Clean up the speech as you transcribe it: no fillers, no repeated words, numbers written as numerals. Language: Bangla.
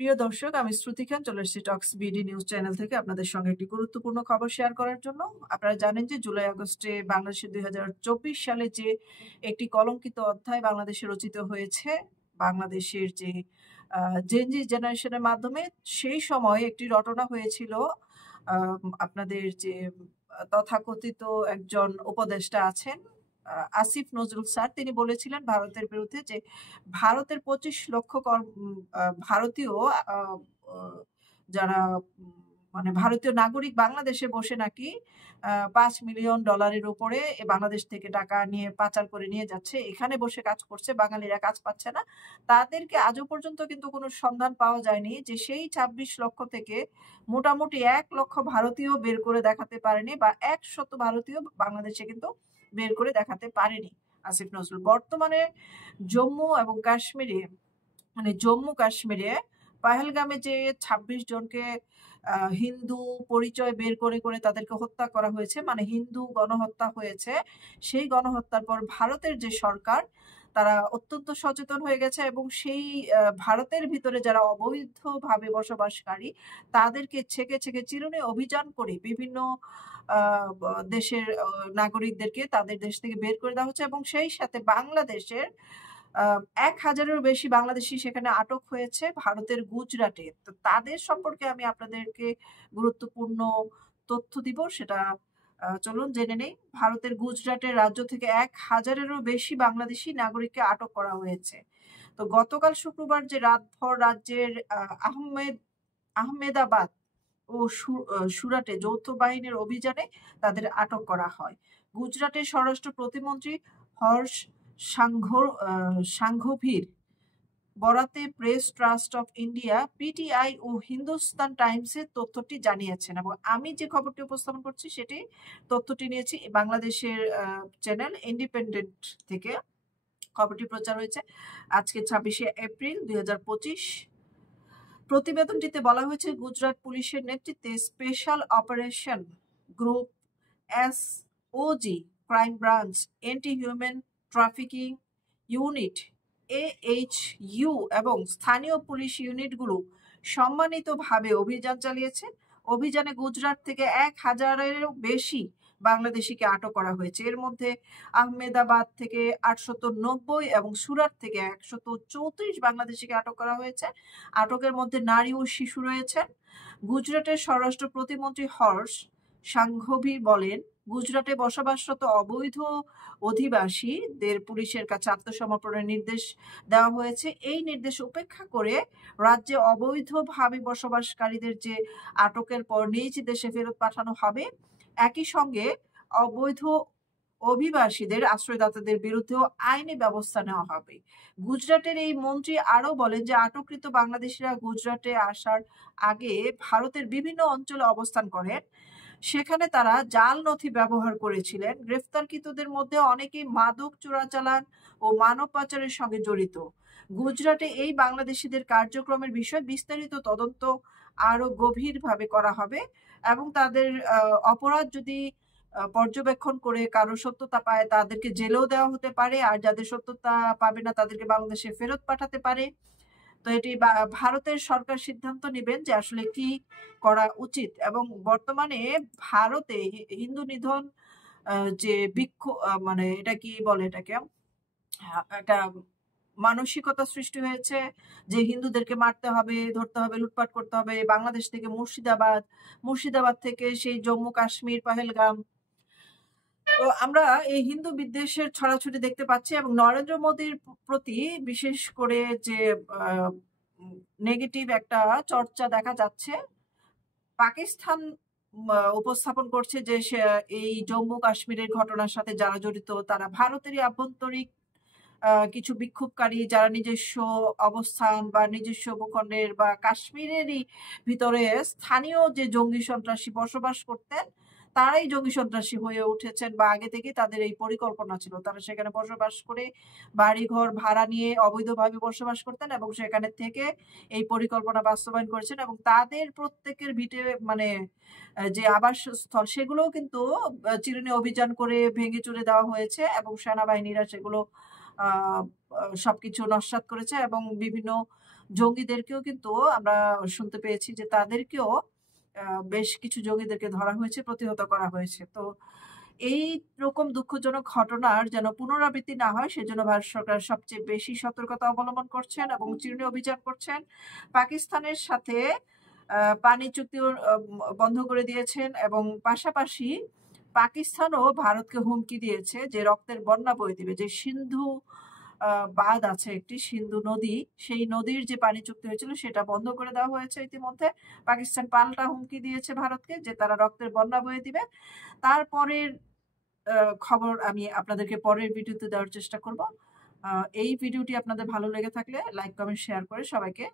প্রিয় দর্শক, আমি শ্রুতি খান চলে এসেছি টক্স বিডি নিউজ চ্যানেল থেকে আপনাদের সঙ্গে একটি গুরুত্বপূর্ণ খবর শেয়ার করার জন্য। আপনারা জানেন যে জুলাই আগস্টে বাংলাদেশের 2024 সালে যে একটি কলঙ্কিত অধ্যায় বাংলাদেশে রচিত হয়েছে, বাংলাদেশের যে জেনজি জেনারেশনের মাধ্যমে, সেই সময় একটি রটনা হয়েছিল। আপনাদের যে তথাকথিত একজন উপদেষ্টা আছেন, আসিফ নজরুল স্যার, তিনি বলেছিলেন ভারতের বিরুদ্ধে যে ভারতের 25 লক্ষ ভারতীয় আহ, আহ, যারা মানে ভারতীয় নাগরিক বাংলাদেশে বসে নাকি $5 মিলিয়ন উপরে বাংলাদেশ থেকে টাকা নিয়ে পাচার করে নিয়ে যাচ্ছে, এখানে বসে কাজ করছে, বাঙালিরা কাজ পাচ্ছে না। তাদেরকে আজও পর্যন্ত কিন্তু কোনো সন্ধান পাওয়া যায়নি যে সেই 26 লক্ষ থেকে মোটামুটি 1 লক্ষ ভারতীয় বের করে দেখাতে পারেনি, বা 100 ভারতীয় বাংলাদেশে কিন্তু বের করে দেখাতে পারেনি আসিফ নজরুল। বর্তমানে জম্মু এবং কাশ্মীরে, মানে জম্মু কাশ্মীরে পাহেলগামে যে 26 জনকে হিন্দু পরিচয় বের করে করে তাদেরকে হত্যা করা হয়েছে, মানে হিন্দু গণহত্যা হয়েছে, সেই গণহত্যার পর ভারতের যে সরকার, তারা অত্যন্ত সচেতন হয়ে গেছে এবং সেই ভারতের ভিতরে যারা অবৈধভাবে বসবাসকারী তাদেরকে ছেকে ছেকে চিরুনি অভিযান করে বিভিন্ন দেশের নাগরিকদেরকে তাদের দেশ থেকে বের করে দেওয়া হচ্ছে, এবং সেই সাথে বাংলাদেশের 1000-এরও বেশি বাংলাদেশি সেখানে আটক হয়েছে ভারতের গুজরাটে। তো তাদের সম্পর্কে আমি আপনাদেরকে গুরুত্বপূর্ণ তথ্য দিব, সেটা চলুন জেনে নেই। ভারতের গুজরাটের রাজ্য থেকে 1000-এরও বেশি বাংলাদেশি নাগরিককে আটক করা হয়েছে। তো গতকাল শুক্রবার যে রাতভর রাজ্যের আহমেদাবাদ ও সুরাটে যৌথ বাহিনীর অভিযানে তাদের আটক করা হয়। গুজরাটের স্বরাষ্ট্র প্রতিমন্ত্রী হর্ষ সাংঘভির বরাতে press trust of India, PTI ও হিন্দুস্তান টাইমসের তথ্যটি জানিয়েছেন, এবং আমি যে খবরটি উপস্থাপন করছি সেটি তথ্যটি নিয়েছি বাংলাদেশের চ্যানেল ইন্ডিপেন্ডেন্ট থেকে। খবরটি প্রচার হয়েছে আজকে 26শে এপ্রিল 2025। প্রতিবেদনটিতে বলা হয়েছে, গুজরাট পুলিশের নেতৃত্বে special operation group SOG, crime branch, anti human trafficking unit AHU এবং স্থানীয় পুলিশ ইউনিটগুলো সম্মানিতভাবে অভিযান চালিয়েছে। অভিযানে গুজরাট থেকে 1000-এরও বেশি বাংলাদেশিকে আটক করা হয়েছে। এর মধ্যে আহমেদাবাদ থেকে 890 এবং সুরাট থেকে 134 বাংলাদেশিকে আটক করা হয়েছে। আটকের মধ্যে নারী ও শিশু রয়েছেন। গুজরাটের স্বরাষ্ট্র প্রতিমন্ত্রী হর্ষ সাংঘভি বলেন, গুজরাটে বসবাসরত অবৈধ অধিবাসীদের পুলিশের কাছে আত্মসমর্পণের নির্দেশ দেওয়া হয়েছে। এই নির্দেশ উপেক্ষা করে রাজ্যে অবৈধভাবে বসবাসকারীদের যে আটকের পর নিজ দেশে ফেরত পাঠানো হবে। একই সঙ্গে অবৈধ অভিবাসীদের আশ্রয়দাতাদের বিরুদ্ধেও আইনি ব্যবস্থা নেওয়া হবে। গুজরাটের এই মন্ত্রী আরো বলেন যে আটককৃত বাংলাদেশিরা গুজরাটে আসার আগে ভারতের বিভিন্ন অঞ্চলে অবস্থান করেন, সেখানে তারা জাল নথি ব্যবহার করেছিলেন। গ্রেফতারকৃতদের মধ্যে অনেকেই মাদক চোরাচালান ও মানব পাচারের সঙ্গে জড়িত। গুজরাটে এই বাংলাদেশিদের কার্যক্রমের বিষয়ে বিস্তারিত তদন্ত আরো গভীরভাবে করা হবে, এবং তাদের অপরাধ যদি পর্যবেক্ষণ করে কারো সত্যতা পায় তাদেরকে জেলেও দেওয়া হতে পারে, আর যাদের সত্যতা পাবে না তাদেরকে বাংলাদেশে ফেরত পাঠাতে পারে। তো এটি ভারতের সরকার সিদ্ধান্ত নেবেন যে আসলে কি করা উচিত। এবং বর্তমানে ভারতে হিন্দু নিধন যে মানে এটা কি বলে, এটাকে একটা মানসিকতা সৃষ্টি হয়েছে যে হিন্দুদেরকে মারতে হবে, ধরতে হবে, লুটপাট করতে হবে। বাংলাদেশ থেকে মুর্শিদাবাদ থেকে সেই জম্মু কাশ্মীর পাহেলগাম। তো আমরা এই হিন্দু বিদ্বেষের ছড়াছড়ি দেখতে পাচ্ছি, এবং নরেন্দ্র মোদীর প্রতি বিশেষ করে যে নেগেটিভ একটা চর্চা দেখা যাচ্ছে। পাকিস্তান উপস্থাপন করছে যে এই জম্মু কাশ্মীরের ঘটনার সাথে যারা জড়িত তারা ভারতেরই আভ্যন্তরিক কিছু বিক্ষোভকারী, যারা নিজস্ব অবস্থান বা নিজস্ব ভূখণ্ডের বা কাশ্মীরেরই ভিতরে স্থানীয় যে জঙ্গি সন্ত্রাসী বসবাস করতেন, তারাই জঙ্গি সন্ত্রাসী হয়ে উঠেছেন, বা আগে থেকে তাদের এই পরিকল্পনা ছিল। তারা সেখানে বসবাস করে বাড়িঘর ভাড়া নিয়ে অবৈধভাবে বসবাস করতেন এবং সেখানে থেকে এই পরিকল্পনা বাস্তবায়ন করেছেন, এবং তাদের প্রত্যেকের ভিটে মানে যে আবাসস্থল সেগুলোও কিন্তু চিরুনি অভিযান করে ভেঙে চুরে দেওয়া হয়েছে, এবং সেনাবাহিনীরা সেগুলো সবকিছু নস্যাৎ করেছে এবং বিভিন্ন জঙ্গিদেরকেও কিন্তু আমরা শুনতে পেয়েছি যে তাদেরকেও বেশ কিছু জঙ্গিদেরকে ধরা হয়েছে, প্রতিহত করা হয়েছে। তো এই রকম দুঃখজনক ঘটনার যেন পুনরাবৃত্তি না হয় সেজন্য ভারত সরকার সবচেয়ে বেশি সতর্কতা অবলম্বন করছেন এবং চিরুনি অভিযান করছেন। পাকিস্তানের সাথে পানি চুক্তিও বন্ধ করে দিয়েছেন এবং পাশাপাশি পাকিস্তানও ভারতকে হুমকি দিয়েছে যে রক্তের বন্যা বয়ে দিবে। যে সিন্ধু বাঁধ আছে একটি, সিন্ধু নদী, সেই নদীর যে পানি চুক্তি হয়েছিল সেটা বন্ধ করে দেওয়া হয়েছে ইতিমধ্যে। পাকিস্তান পাল্টা হুমকি দিয়েছে ভারতকে যে তারা রক্তের বন্যা বয়ে দিবে। তারপরের খবর আমি আপনাদেরকে পরের ভিডিওতে দেওয়ার চেষ্টা করব। এই ভিডিওটি আপনাদের ভালো লেগে থাকলে লাইক, কমেন্ট, শেয়ার করে সবাইকে